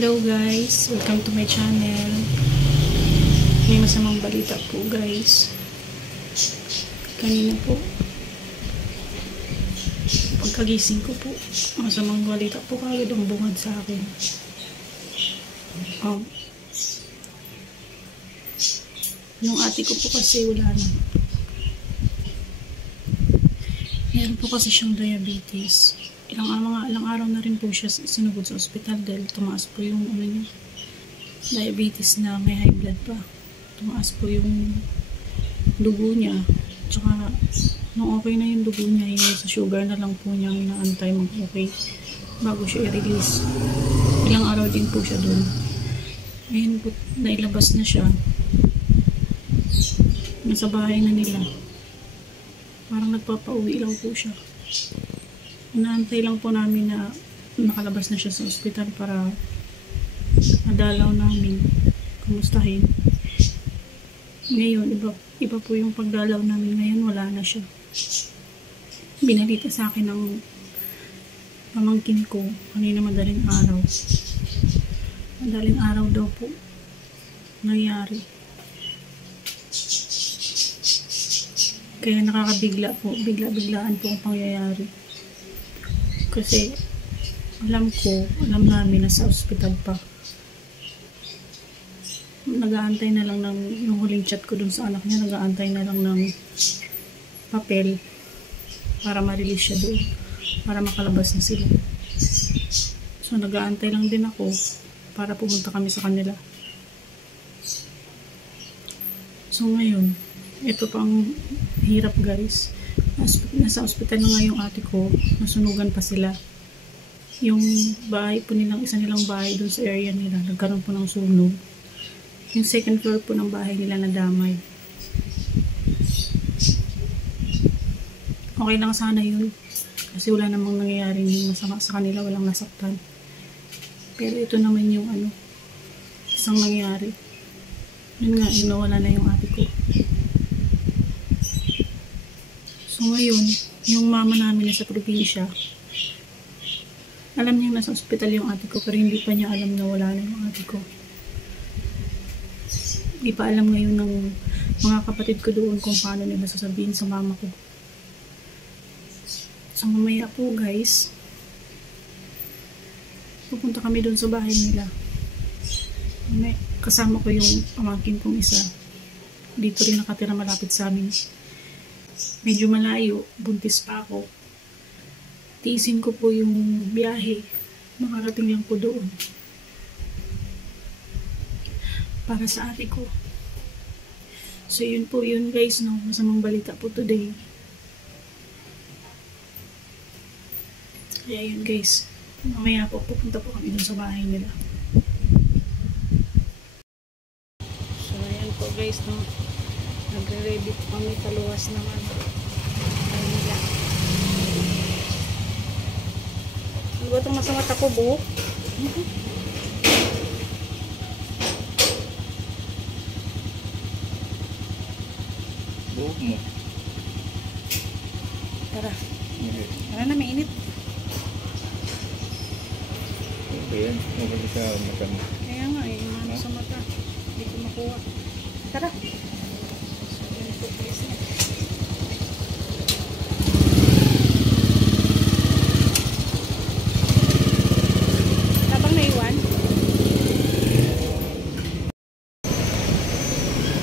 Hello guys, welcome to my channel. May masamang balita po guys. Kanina po, pagkagising ko po, masamang balita po kagad ang bungad sa akin. Yung ate ko po kasi wala na. Meron po kasi siyang diabetes. Ilang araw na rin po siya sinugod sa ospital dahil tumaas po yung niya, diabetes na may high blood pa. Tumaas po yung dugo niya. Tsaka nung okay na yung dugo niya, yung sa sugar na lang po niya inaantay mag-okay bago siya i-release. Ilang araw din po siya dun. Ngayon po, nailabas na siya. Nasa bahay na nila. Parang nagpapauwi lang po siya. Inaantay lang po namin na nakalabas na siya sa ospital para madalaw namin, kumustahin. Ngayon, iba po yung pagdalaw namin ngayon, wala na siya. Binalita sa akin ng pamangkin ko kanina madaling araw. Madaling araw daw po nangyari. Kaya nakakabigla po, bigla-biglaan po ang pangyayari. Kasi alam namin na sa ospital pa. Nag-aantay na lang yung huling chat ko dun sa anak niya, nag-aantay na lang ng papel para ma-release siya doon, para makalabas na sila. So nag-aantay lang din ako para pumunta kami sa kanila. So ngayon, ito pang hirap guys. Nasa ospital na nga yung ate ko, nasunugan pa sila. Yung bahay po nilang, isa nilang bahay doon sa area nila, nagkaroon po ng sunog. Yung second floor po ng bahay nila nadamay. Okay lang sana yun, kasi wala namang nangyayari masama sa kanila, walang nasaktan. Pero ito naman yung isang nangyari. Yun nga, nawala na yung ate ko. So ngayon, yung mama namin nasa probinsya, alam niya nasa ospital yung ate ko, pero hindi pa niya alam na wala na yung ate ko. Hindi pa alam ngayon ng mga kapatid ko doon kung paano nila sasabihin sa mama ko. So mamaya po guys, pupunta kami doon sa bahay nila. Kasama ko yung pamangkin kong isa. Dito rin nakatira malapit sa amin. Medyo malayo, buntis pa ako. Tiisin ko po yung biyahe. Makarating lang po doon. Para sa ate ko. So yun po yun guys, no? Masamang balita po today. Kaya yun guys. Mamaya po, pupunta po kami dun sa bahay nila. So ayan po guys, no? Nagre-ready po kami taluwas ng bahay nila. Ano ba itong masamata ko, buhok? Buhok mo. Tara. Tara na, may init. Ayan, maganda sa mata mo. Kaya nga, ano sa mata. Hindi ko makuha. Tara. So, yun po guys. Habang naiwan.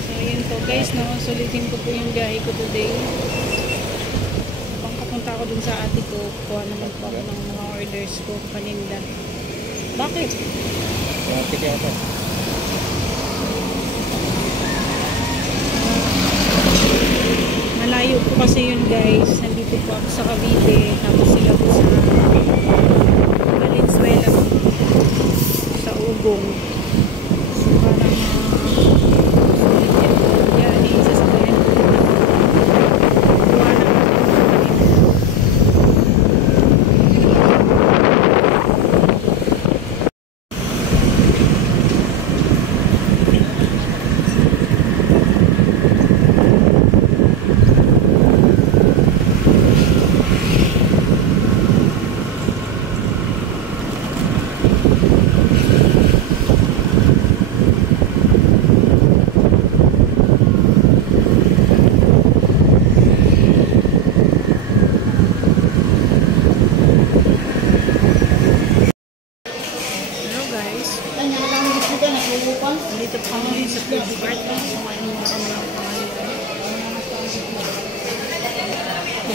So, yun po guys, no? Sulitin ko po yung biyahe ko today. Habang papunta ako dun sa ate ko, kuha naman po ako ng mga orders ko, paninda. Bakit? Ate kaya pa. Malayo po kasi yun guys. Nandito po ako sa Cavite. Tapos sila po sa Valenzuela po. Sa Ugong. So parang sulit yan po. Yan, isasabayan po. Kuha na po.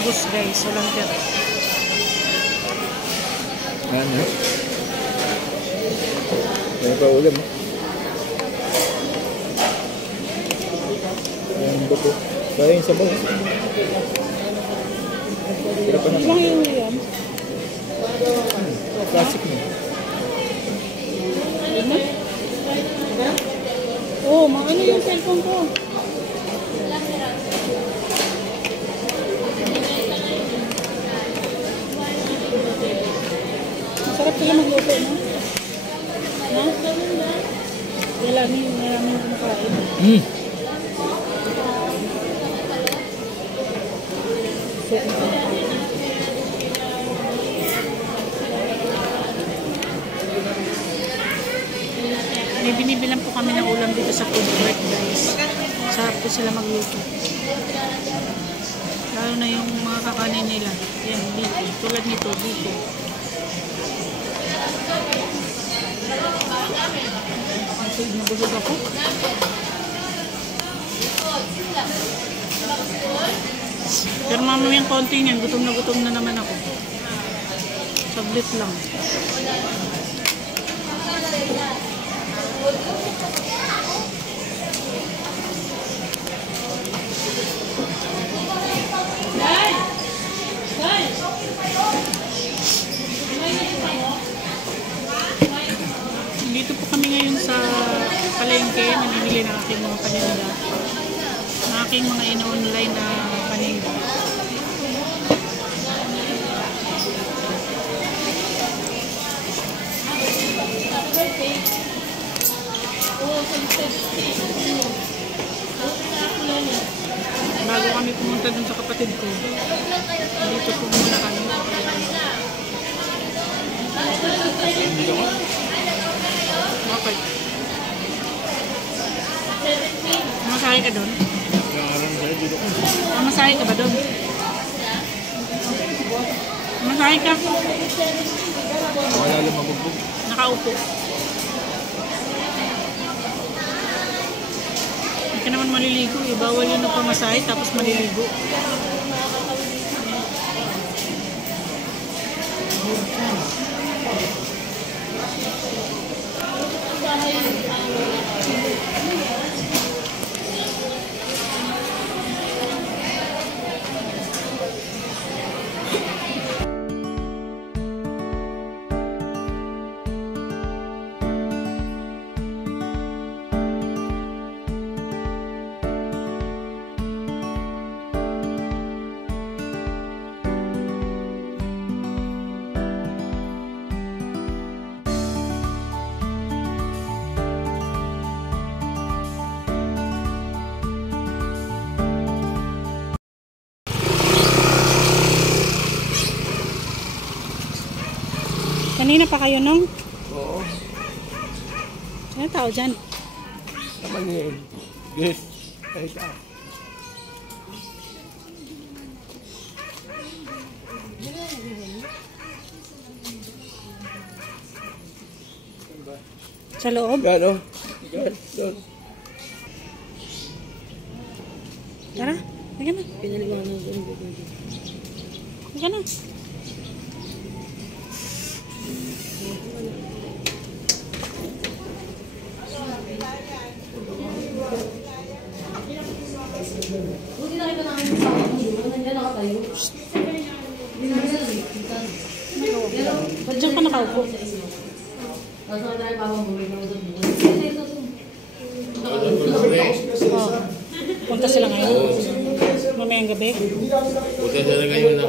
Ubus guys, walang tira. Ano? May pa ulam. Ayan ba po? Kaya yung sabaw. Kira pa naman. Ilang yung yan? Classic mo. Ano? Oo, ano yung cellphone ko? Masarap sila magluto, no? Ha? Yalamin kumakain. May binibilan po kami ng ulam dito sa food court guys. Sarap po sila magluto. Lalo na yung mga kakanin nila. Yan, dito. Tulad nito, dito. Nabusog ako. Pero mamayang konti niyan, gutom na naman ako. Saglit lang. Dito po kami ngayon sa palengke, namimili ng aking mga paninda. Ng aking mga in-online na paninda. Bago kami pumunta dun sa kapatid ko, dito po muna kami. Okay. Masahe ka doon? Masahe ka ba doon? Masahe ka? Wala lumabugbog. Nakaupo. Hindi ka naman maliligo eh. Bawal yun na pamasahe tapos maliligo. Kanina pa kayo nung? Oo. Sino tao dyan? Naman yun. Yes. Ay ka. Sa loob? Gano? Gano? Tara, halika na. Halika na. Ba't dyan ka nakaupo? Oh. Punta sila ngayon. Mamayang gabi. Punta sila ngayon na.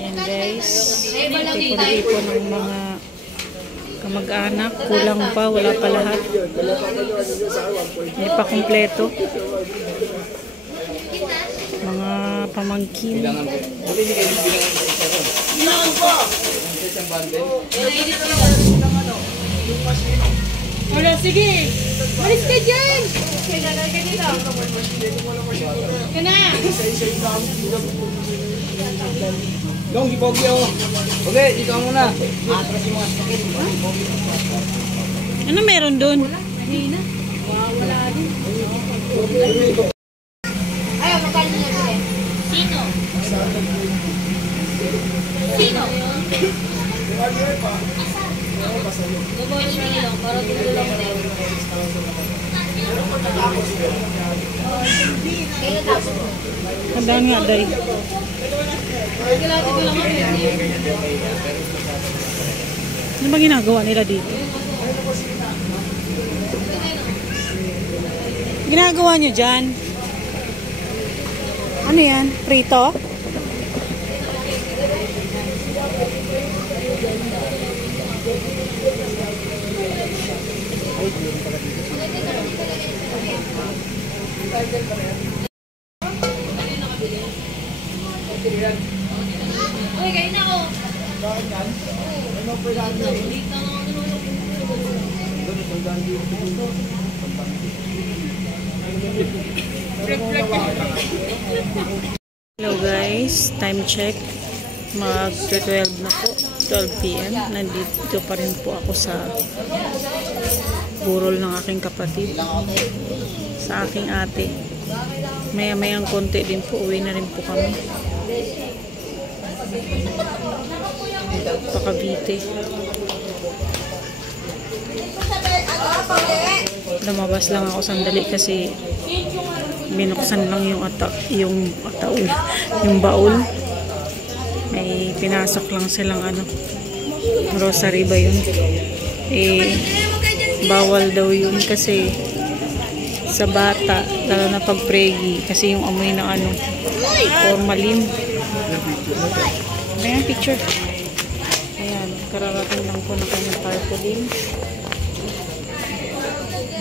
Yan guys, ipon-ipon ng mga kamag-anak. Kulang pa, wala pa lahat. Hindi pa kumpleto. Mga pamangkin. Wala, sige! Malis ka dyan! Kana! Dong, gipogi ako. Okay, ikaw muna. Ano meron dun? Ayaw, magkano na ito eh? Sino? Sino? Gagawin siya lang, para tulo lang din. Tandaan nga, Day. Ano ba ginagawa nila dito? Ginagawa nyo dyan? Ano yan? Prito? Uy, kain ako! Hello guys, time check. Mag 12 na po, 12 PM. Nandito pa rin po ako sa burol ng aking kapatid, sa aking ate. Maya-mayang konti din po, uwi na rin po kami. Pakabite. Lumabas lang ako sandali kasi binuksan lang yung baul. May pinasok lang silang rosary ba yun? Bawal daw yun kasi sa bata, lalo na pag pregi, kasi yung amoy na formalin. Ayan, picture. Ayan, kararating lang po na kanyang tarpaulin.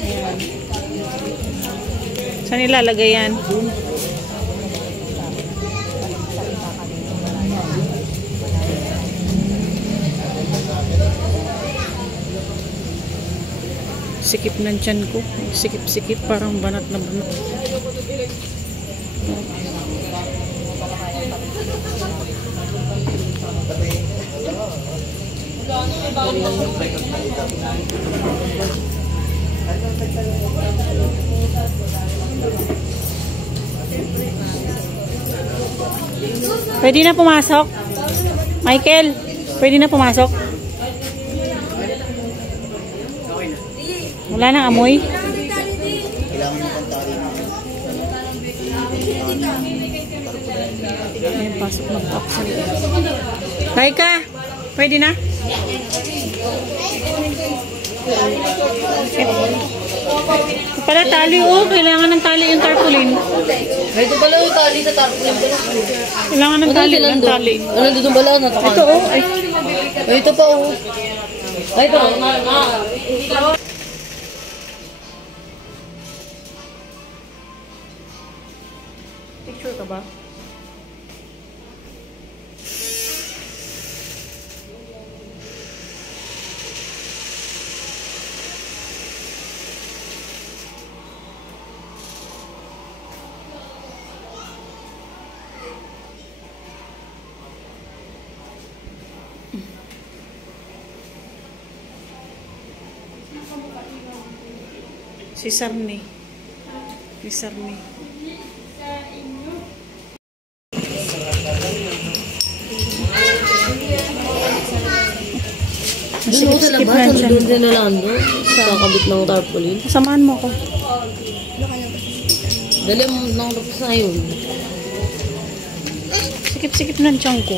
Ayan. Saan ilalagay yan? Sikip ng tiyan ko. Sikip-sikip, parang banat na banat. Pwede na pumasok? Michael, pwede na pumasok? Wala nang amoy? Ayan, pasok na po ako sa loob. Laika, pwede na? Pala tali, kailangan ng tali yung tarpaulin. Ito pala yung tali sa tarpaulin pala. Kailangan ng tali, yung tali. Ano dito pala? Ito ay. Ito pa Ay, ito. Picture ka ba? Si Sarni. Si Sarni. Doon sa labas, doon din na lang doon. Sa kabit ng tarpaulin. Samahan mo ako. Dali mo nang tapos na yun. Sikip-sikip ng tiyan ko.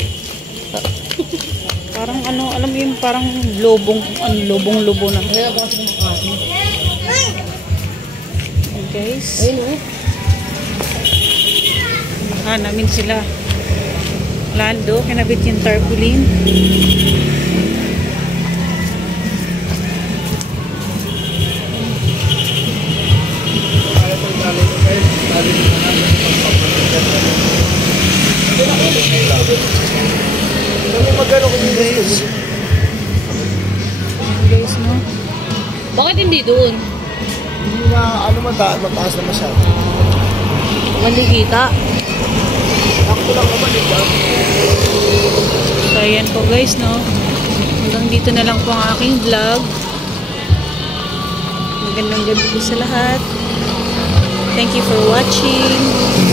Parang alam mo yun, parang lobong-lobo na. Kaya ba kasi kumakain? guys. Ayun o. Namin sila. Lando, kinabit yung tarpaulin. Guys, no? Bakit hindi doon? Hindi na, mataas na masyado. Malikita. Ako lang naman ito. So, ayan po guys, no? Hanggang dito na lang po ang aking vlog. Magandang gabi po sa lahat. Thank you for watching.